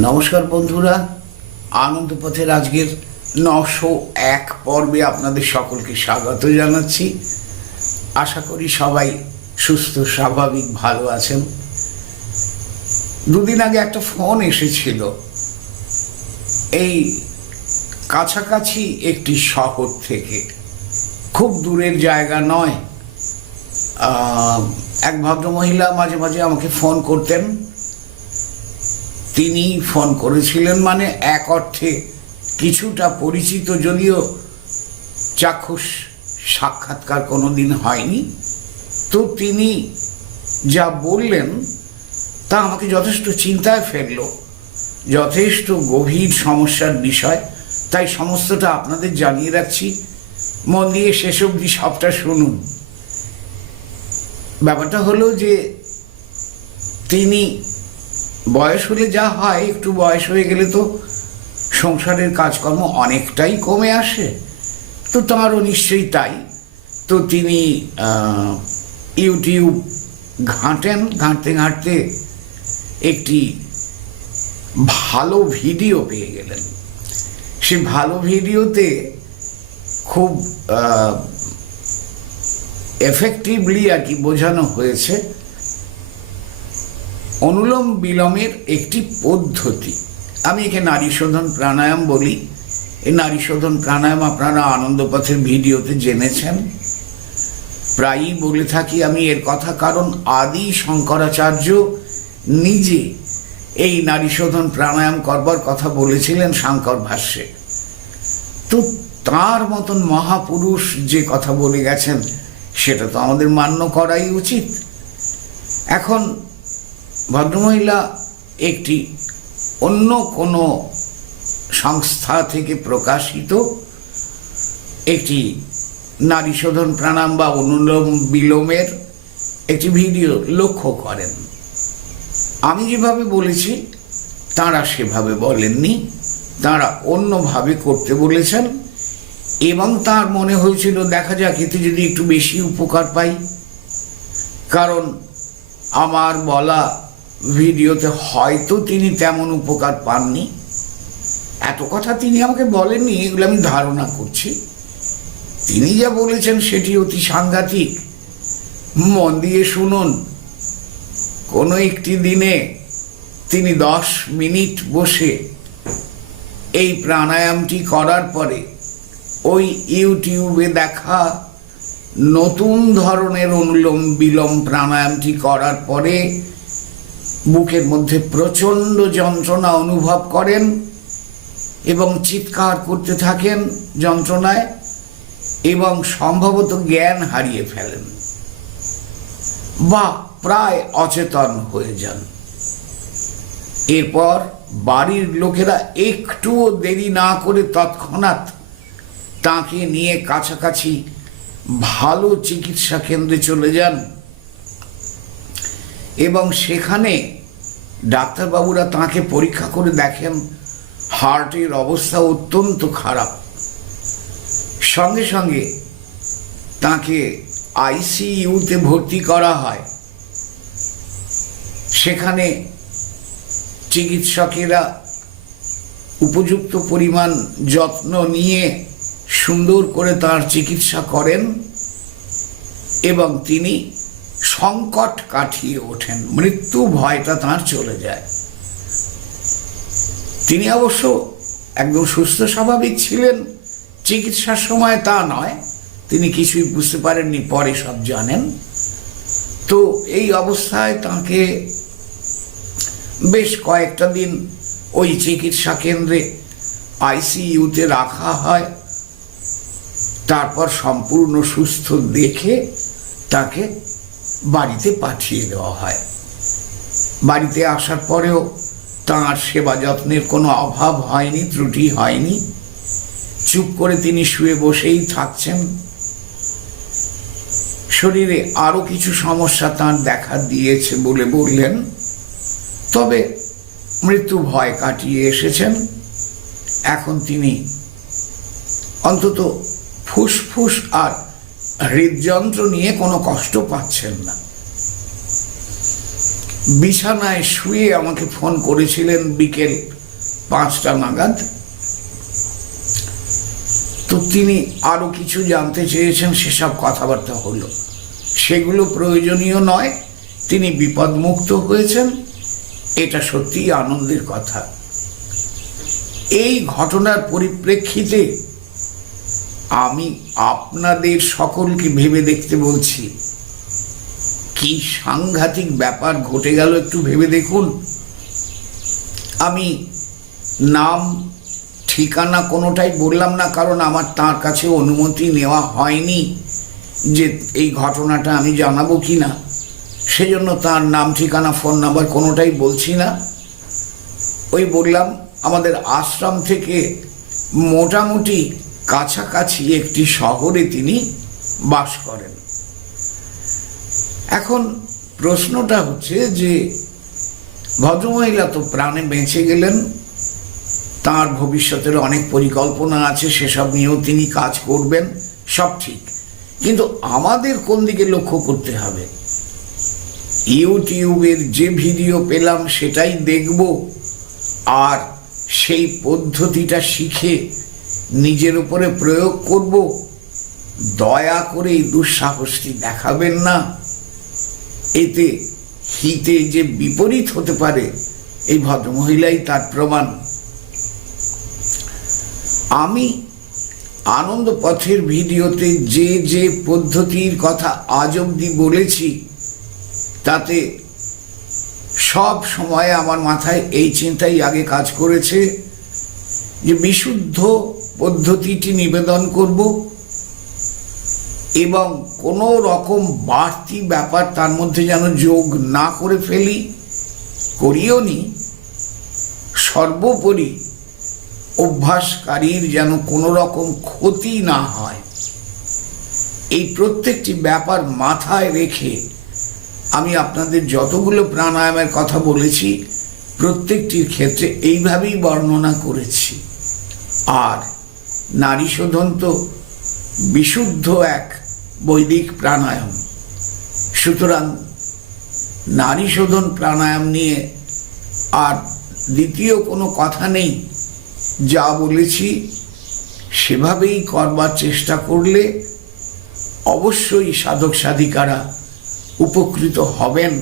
নমস্কার বন্ধুরা, আনন্দ পথের আজকের নশো এক পর্বে আপনাদের সকলকে স্বাগত জানাচ্ছি। আশা করি সবাই সুস্থ, স্বাভাবিক, ভালো আছেন। দুদিন আগে একটা ফোন এসেছিল। এই কাছাকাছি একটি শহর থেকে। খুব দূরের জায়গা নয়। এক ভদ্রমহিলা মাঝে মাঝে আমাকে ফোন করতেন। তিনি ফোন করেছিলেন মানে এক অর্থে কিছুটা পরিচিত যদিও চাক্ষুষ সাক্ষাৎকার কোনো দিন হয়নি। তো তিনি যা বললেন তা আমাকে যথেষ্ট চিন্তায় ফেলল, যথেষ্ট গভীর সমস্যার বিষয়, তাই সমস্তটা আপনাদের জানিয়ে রাখছি। মন দিয়ে শেষ অবধি সবটা শুনুন। ব্যাপারটা হলো যে তিনি বয়স হলে যা হয়, একটু বয়স হয়ে গেলে তো সংসারের কাজকর্ম অনেকটাই কমে আসে। তো তাঁরও নিশ্চয়ই তাই। তো তিনি ইউটিউব ঘাঁটেন, ঘাঁটতে ঘাঁটতে একটি ভালো ভিডিও পেয়ে গেলেন। সে ভালো ভিডিওতে খুব এফেক্টিভলি আর কি বোঝানো হয়েছে। অনুলোম বিলোমের একটি পদ্ধতি। আমি একে নারী শোধন প্রাণায়াম বলি। এই নারী শোধন প্রাণায়াম আপনারা আনন্দপথের ভিডিওতে জেনেছেন। প্রায়ই বলে থাকি আমি এর কথা, কারণ আদি শঙ্করাচার্য নিজে এই নারী শোধন প্রাণায়াম করবার কথা বলেছিলেন শঙ্কর ভাষ্যে। তো তার মতন মহাপুরুষ যে কথা বলে গেছেন, সেটা তো আমাদের মান্য করাই উচিত। এখন ভদ্রমহিলা একটি অন্য কোনো সংস্থা থেকে প্রকাশিত একটি নারী শোধন প্রাণায়াম বা অনুলোম বিলোমের একটি ভিডিও লক্ষ্য করেন। আমি যেভাবে বলেছি, তাঁরা সেভাবে বলেননি, তাঁরা অন্যভাবে করতে বলেছেন এবং তার মনে হয়েছিল, দেখা যাক, এতে যদি একটু বেশি উপকার পাই। কারণ আমার বলা ভিডিওতে হয়তো তিনি তেমন উপকার পাননি। এত কথা তিনি আমাকে বলেননি, এগুলো আমি ধারণা করছি। তিনি যা বলেছেন সেটি অতি সাংঘাতিক। মন দিয়ে শুনুন, কোনো একটি দিনে তিনি দশ মিনিট বসে এই প্রাণায়ামটি করার পরে ওই ইউটিউবে দেখা নতুন ধরনের অনুলোম বিলোম প্রাণায়ামটি করার পরে বুকের মধ্যে প্রচণ্ড যন্ত্রণা অনুভব করেন এবং চিৎকার করতে থাকেন যন্ত্রণায় এবং সম্ভবত জ্ঞান হারিয়ে ফেলেন বা প্রায় অচেতন হয়ে যান। এরপর বাড়ির লোকেরা একটুও দেরি না করে তৎক্ষণাৎ তাকে নিয়ে কাছাকাছি ভালো চিকিৎসা কেন্দ্রে চলে যান। এবং সেখানে ডাক্তারবাবুরা তাকে পরীক্ষা করে দেখেন, হার্টের অবস্থা অত্যন্ত খারাপ। সঙ্গে সঙ্গে তাকে আইসিইউতে ভর্তি করা হয়। সেখানে চিকিৎসকেরা উপযুক্ত পরিমাণ যত্ন নিয়ে সুন্দর করে তার চিকিৎসা করেন এবং তিনি সংকট কাটিয়ে ওঠেন। মৃত্যু ভয়টা তার চলে যায়। তিনি অবশ্য একদম সুস্থ স্বাভাবিক ছিলেন। চিকিৎসার সময় তা নয়। তিনি কিছুই বুঝতে পারেননি, পরে সব জানেন। তো এই অবস্থায় তাকে বেশ কয়েকটা দিন ওই চিকিৎসা কেন্দ্রে আইসিইউতে রাখা হয়। তারপর সম্পূর্ণ সুস্থ দেখে তাকে বাড়িতে পাঠিয়ে দেওয়া হয়। বাড়িতে আসার পরেও তাঁর সেবা যত্নের কোনো অভাব হয়নি, ত্রুটি হয়নি। চুপ করে তিনি শুয়ে বসেই থাকছেন। শরীরে আরও কিছু সমস্যা তাঁর দেখা দিয়েছে বলে বললেন। তবে মৃত্যু ভয় কাটিয়ে এসেছেন। এখন তিনি অন্তত ফুসফুস আর হৃদযন্ত্র নিয়ে কোনো কষ্ট পাচ্ছেন না। বিছানায় শুয়ে আমাকে ফোন করেছিলেন বিকেল পাঁচটা নাগাদ। তো তিনি আরও কিছু জানতে চেয়েছেন, সেসব কথাবার্তা হলো। সেগুলো প্রয়োজনীয় নয়, তিনি বিপদমুক্ত হয়েছেন, এটা সত্যিই আনন্দের কথা। এই ঘটনার পরিপ্রেক্ষিতে আমি আপনাদের সকলকে ভেবে দেখতে বলছি। কি সাংঘাতিক ব্যাপার ঘটে গেল একটু ভেবে দেখুন। আমি নাম, ঠিকানা কোনোটাই বললাম না, কারণ আমার তার কাছে অনুমতি নেওয়া হয়নি যে এই ঘটনাটা আমি জানাব কি না। সেজন্য তার নাম, ঠিকানা, ফোন নাম্বার কোনোটাই বলছি না। ওই বললাম, আমাদের আশ্রম থেকে মোটামুটি কাছাকাছি একটি শহরে তিনি বাস করেন। এখন প্রশ্নটা হচ্ছে যে, ভদ্রমহিলা তো প্রাণে বেঁচে গেলেন, তার ভবিষ্যতের অনেক পরিকল্পনা আছে, সেসব নিয়েও তিনি কাজ করবেন, সব ঠিক। কিন্তু আমাদের কোন দিকে লক্ষ্য করতে হবে? ইউটিউবের যে ভিডিও পেলাম সেটাই দেখব, আর সেই পদ্ধতিটা শিখে নিজের উপরে প্রয়োগ করব। দয়া করে এই দুঃসাহসটি দেখাবেন না। এতে হিতে যে বিপরীত হতে পারে, এই ভদ্রমহিলাই তার প্রমাণ। আমি আনন্দ পথের ভিডিওতে যে যে পদ্ধতির কথা আজ অব্দি বলেছি, তাতে সব সময় আমার মাথায় এই চিন্তাই আগে কাজ করেছে যে বিশুদ্ধ পদ্ধতিটি নিবেদন করব এবং কোনো রকম বাড়তি ব্যাপার তার মধ্যে যেন যোগ না করে ফেলি, করিও নি। সর্বোপরি অভ্যাসকারীর যেন কোনো রকম ক্ষতি না হয়। এই প্রত্যেকটি ব্যাপার মাথায় রেখে আমি আপনাদের যতগুলো প্রাণায়ামের কথা বলেছি, প্রত্যেকটির ক্ষেত্রে এইভাবেই বর্ণনা করেছি। আর নারী শোধন তো বিশুদ্ধ এক বৈদিক প্রাণায়াম। সুতরাং নারী শোধন প্রাণায়াম নিয়ে আর দ্বিতীয় কোনো কথা নেই। যা বলেছি সেভাবেই করবার চেষ্টা করলে অবশ্যই সাধক সাধিকারা উপকৃত হবেন।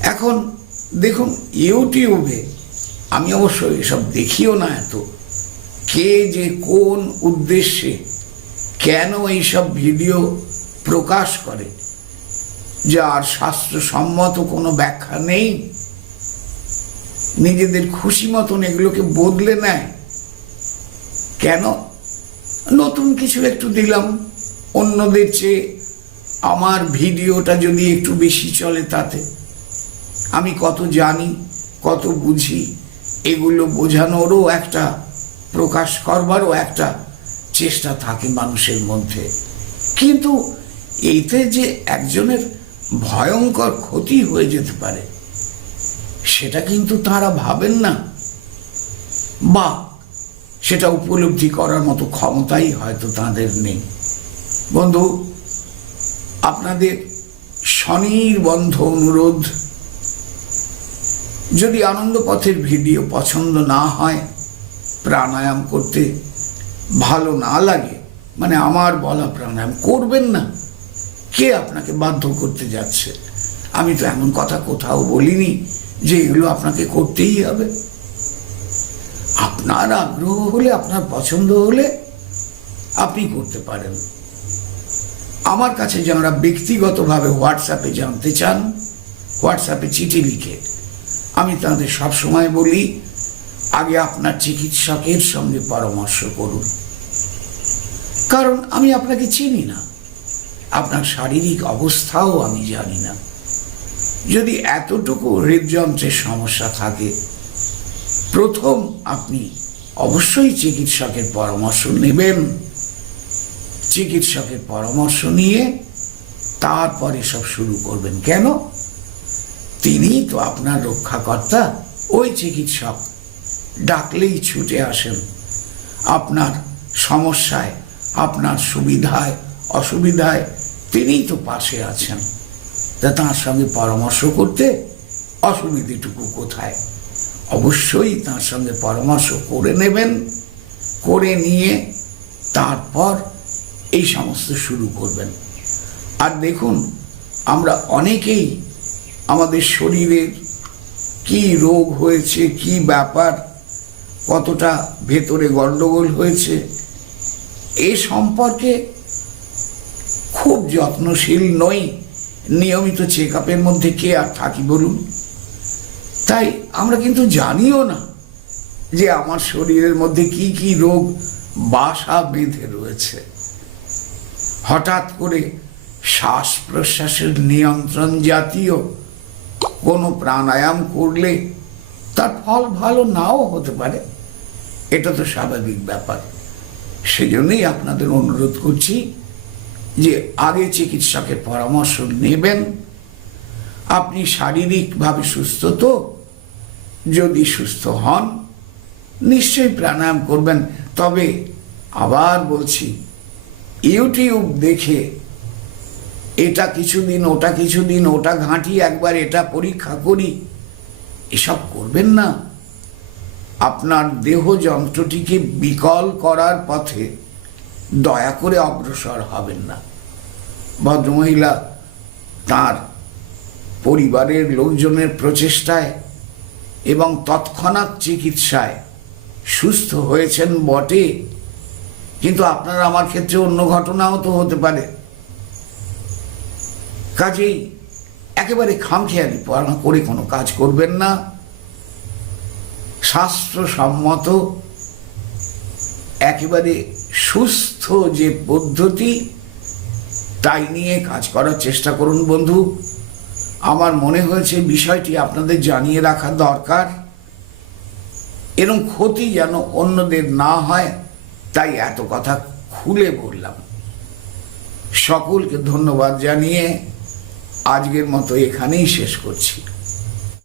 এখন দেখুন, ইউটিউবে আমি অবশ্য এসব দেখিও না এত। কে যে কোন উদ্দেশ্যে কেন এইসব ভিডিও প্রকাশ করে, যার শাস্ত্রসম্মত কোনো ব্যাখ্যা নেই, নিজেদের খুশি মতন এগুলোকে বদলে নেয়। কেন? নতুন কিছু একটু দিলাম, অন্যদের চেয়ে আমার ভিডিওটা যদি একটু বেশি চলে তাতে। আমি কত জানি, কত বুঝি, এগুলো বোঝানোরও একটা প্রকাশ করবারও একটা চেষ্টা থাকে মানুষের মধ্যে। কিন্তু এতে যে একজনের ভয়ঙ্কর ক্ষতি হয়ে যেতে পারে, সেটা কিন্তু তারা ভাবেন না। বা সেটা উপলব্ধি করার মতো ক্ষমতাই হয়তো তাদের নেই। বন্ধু, আপনাদের স্বনির্বন্ধ অনুরোধ, যদি আনন্দ পথের ভিডিও পছন্দ না হয় প্রাণায়াম করতে ভালো না লাগে মানে আমার বলা প্রাণায়াম করবেন না। কে আপনাকে বাধ্য করতে যাচ্ছে? আমি তো এমন কথা কোথাও বলিনি যে এগুলো আপনাকে করতেই হবে। আপনার আগ্রহ হলে, আপনার পছন্দ হলে আপনি করতে পারেন। আমার কাছে যারা ব্যক্তিগতভাবে হোয়াটসঅ্যাপে জানতে চান, হোয়াটসঅ্যাপে চিঠি লিখে আমি তাদের সব সময় বলি আগে আপনার চিকিৎসকের সঙ্গে পরামর্শ করুন। কারণ আমি আপনাকে চিনি না। আপনার শারীরিক অবস্থাও আমি জানি না। যদি এতটুকু হৃদযন্ত্রের সমস্যা থাকে, প্রথম আপনি অবশ্যই চিকিৎসকের পরামর্শ নেবেন। চিকিৎসকের পরামর্শ নিয়ে তারপরে সব শুরু করবেন। কেন? তিনি তো আপনার রক্ষাকর্তা। ওই চিকিৎসক ডাকলেই ছুটে আসেন। আপনার সমস্যায়, আপনার সুবিধায়, অসুবিধায় তিনিই তো পাশে আছেন। তা তার সঙ্গে পরামর্শ করতে অসুবিধেটুকু কোথায়? অবশ্যই তার সঙ্গে পরামর্শ করে নেবেন, করে নিয়ে তারপর এই সমস্ত শুরু করবেন। আর দেখুন, আমরা অনেকেই আমাদের শরীরের কি রোগ হয়েছে, কি ব্যাপার কতটা ভেতরে গণ্ডগোল হয়েছে, এ সম্পর্কে খুব যত্নশীল নই। নিয়মিত চেক আপের মধ্যে কে আর থাকি বলুন? তাই আমরা কিন্তু জানিও না যে আমার শরীরের মধ্যে কি কি রোগ বাসা বেঁধে রয়েছে। হঠাৎ করে শ্বাস প্রশ্বাসের নিয়ন্ত্রণ জাতীয় কোনো প্রাণায়াম করলে তার ফল ভালো নাও হতে পারে। এটা তো স্বাভাবিক ব্যাপার। সেজন্যই আপনাদের অনুরোধ করছি যে আগে চিকিৎসকের পরামর্শ নেবেন। আপনি শারীরিকভাবে সুস্থ তো, যদি সুস্থ হন, নিশ্চয়ই প্রাণায়াম করবেন। তবে আবার বলছি, ইউটিউব দেখে এটা কিছুদিন, ওটা কিছুদিন, ওটা ঘাঁটি, একবার এটা পরীক্ষা করি, এসব করবেন না। আপনার দেহ যন্ত্রটিকে বিকল করার পথে দয়া করে অগ্রসর হবেন না। ভদ্রমহিলা তার পরিবারের লোকজনের প্রচেষ্টায় এবং তৎক্ষণাৎ চিকিৎসায় সুস্থ হয়েছেন বটে। কিন্তু আপনার আমার ক্ষেত্রে অন্য ঘটনাও তো হতে পারে। কাজেই একেবারে খামখেয়ালি পড়াশোনা করে কোনো কাজ করবেন না। শাস্ত্রসম্মত, একেবারে সুস্থ যে পদ্ধতি, তাই নিয়ে কাজ করার চেষ্টা করুন বন্ধু। আমার মনে হয়েছে বিষয়টি আপনাদের জানিয়ে রাখা দরকার। এরকম ক্ষতি যেন অন্যদের না হয়, তাই এত কথা খুলে বললাম। সকলকে ধন্যবাদ জানিয়ে আজকের মতো এখানেই শেষ করছি।